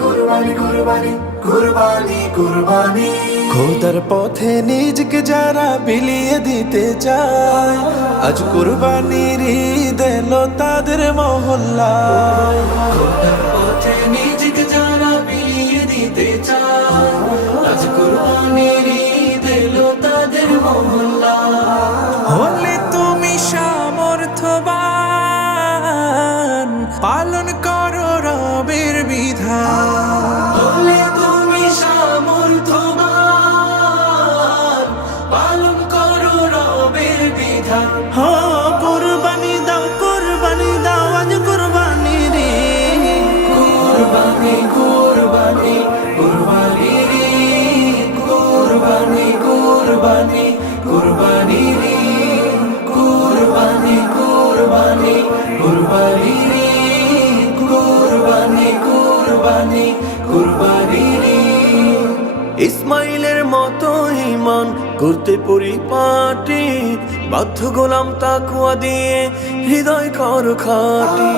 কুরবানি কুরবানি কুরবানি কুরবানি খোদার পথে নিজকে যারা বিলিয়ে দিতে চায়, আজ কুরবানির ঈদ এলো তাদের মহল্লায়। খোদার পথে নিজকে যারা বিলিয়ে দিতে চায়, আজ কুরবানির ঈদ এলো তাদের মহল্লায়। হলে তুমি সামর্থ্যবান, পালন করো রবের বিধান। হলে তুমি সামর্থ্যবান, পালন করো রবের বিধান। কুরবানি দাও আজ কুরবানির ঈদ। কুরবানি কুরবানি কুরবানির ঈদ, কুরবানি কুরবানি কুরবানির ঈদ, কুরবানি কুরবানি কুরবানির ঈদ, কুরবানি কুরবানি কুরবানির ঈদ। ইসমাইলের মতো ঈমান করতে পরিপাটি, বাধ্য গোলাম তাকওয়া দিয়ে হৃদয় কর খাটি।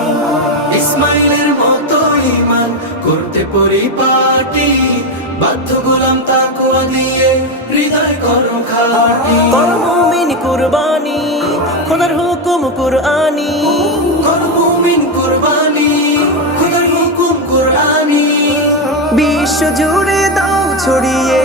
ইসমাইলের মতো ঈমান করতে পরিপাটি, বাধ্য গোলাম তাকওয়া দিয়ে হৃদয় করো খাটি। করো মুমিন কুরবানি, খোদার হুকুম কুরআনি। করো মুমিন কুরবানি, খোদার হুকুম কুরআনি। বিশ্ব জুড়ে দাও ছড়িয়ে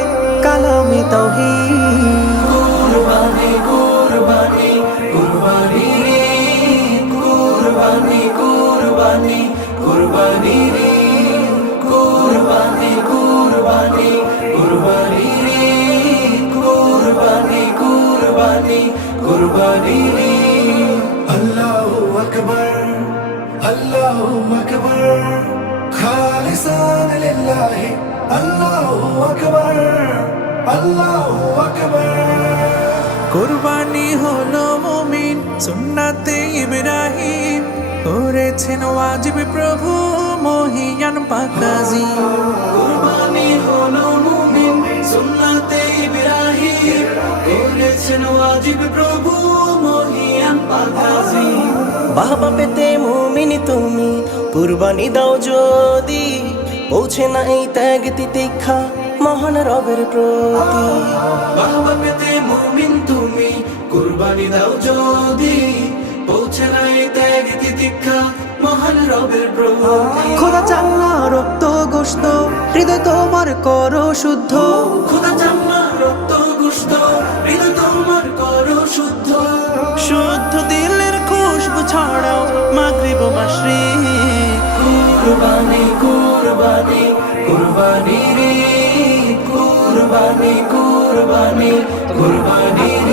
কালামে তাওহীদ। কুরবানি কুরবানি কুরবানির ঈদ, কুরবানি কুরবানি কুরবানির ঈদ, কুরবানি কুরবানি কুরবানির ঈদ, কুরবানি কুরবানি কুরবানির ঈদ। আল্লাহু আকবার আল্লাহু আকবার খালিসান লিল্লাহি আল্লাহু আকবার আল্লাহু আকবার। কুরবানি হলো মুমিন সুন্নাতে ইব্রাহিম, করেছেন ওয়াজিব প্রভু মহিয়ান পাকাজি। কুরবানি হলো মুমিন সুন্নাতে ইব্রাহিম, করেছেন ওয়াজিব প্রভু মহিয়ান পাকাজি। বাহবা পেতে মুমিন তুমি কুরবানি দাও যদি, পৌঁছে না এই ত্যাগ তিতিক্ষা মহান রবের প্রতি। বাহবা পেতে মুমিন তুমি কুরবানি দাও যদি, পৌঁছে নাই ত্যাগ তিতিক্ষা মহান রবের প্রতি। খোদা চাল্লা রক্ত গোশত হৃদয় তোমার করো শুদ্ধ। খোদা চাম্মা রক্ত গোশত হৃদয় তোমার করো শুদ্ধ। শুদ্ধ দিলের খুশবু ছড়াও মাগরিব মাশরিক। কুরবানি কুরবানি কুরবানির ঈদ, কুরবানি কুরবানি কুরবানির